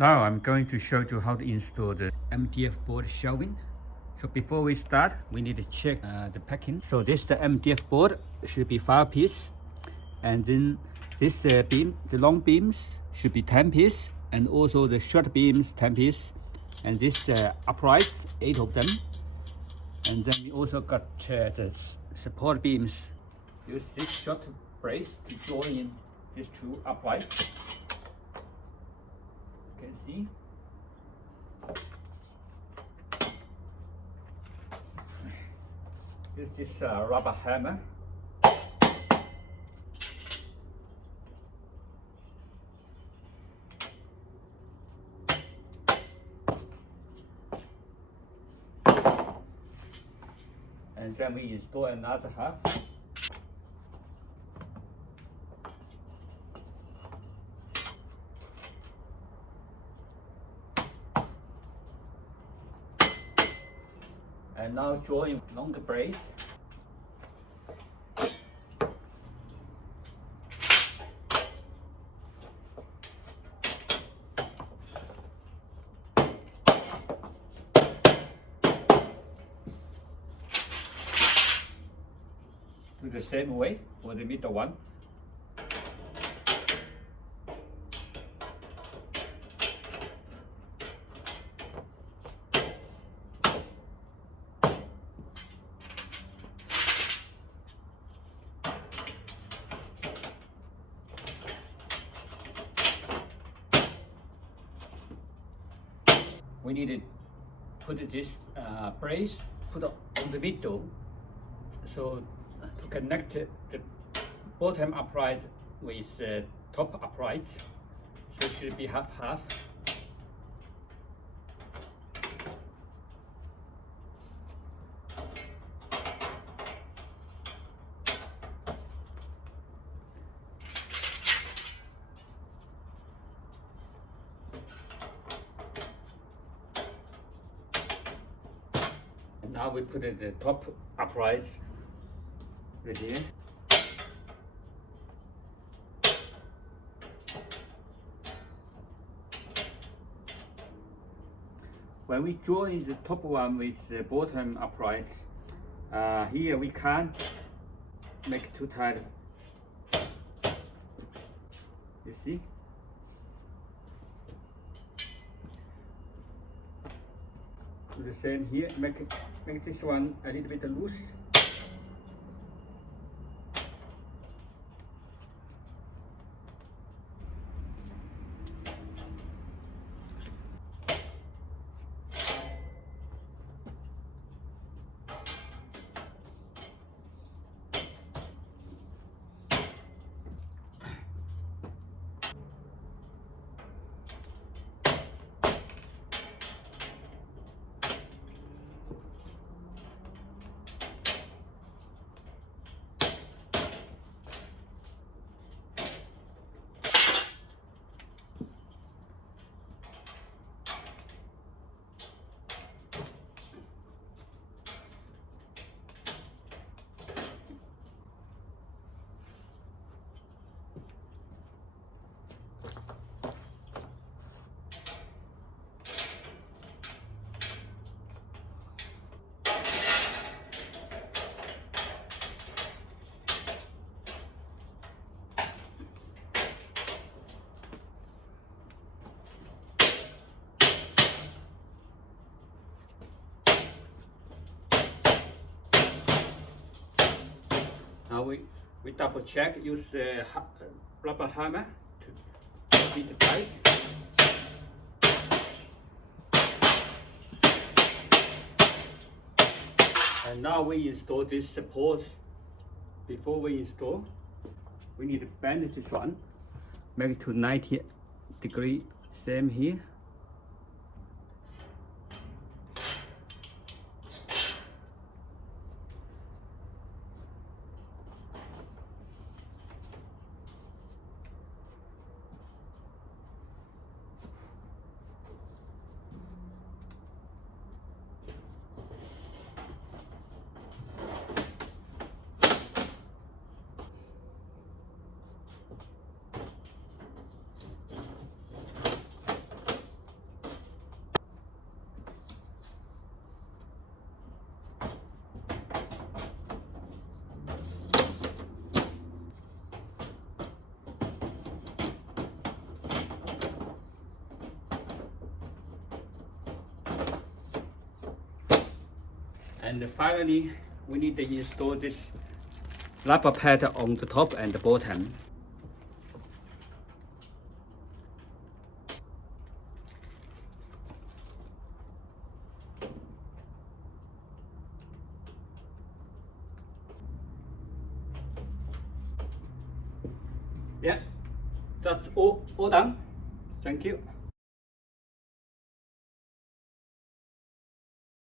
Now I'm going to show you how to install the MDF board shelving. So before we start, we need to check the packing. So this the MDF board should be 5 pieces, and then this beam, the long beams should be 10 pieces, and also the short beams 10 pieces, and this uprights 8 of them, and then we also got the support beams. Use this short brace to join these 2 uprights. You can see. Use this rubber hammer. And then we install another half. And now join longer brace. Do the same way for the middle one. We need to put this brace on the middle, so to connect the bottom upright with the top upright, so it should be half-half. Now we put the top uprights right here. When we join the top one with the bottom uprights, here we can't make too tight. You see? Do the same here. Make this one a little bit loose. Now we double check, use the rubber hammer to beat it tight. And now we install this support. Before we install, we need to bend this one, make it to 90 degree, same here. And finally, we need to install this rubber pad on the top and the bottom. Yeah, that's all done. Thank you.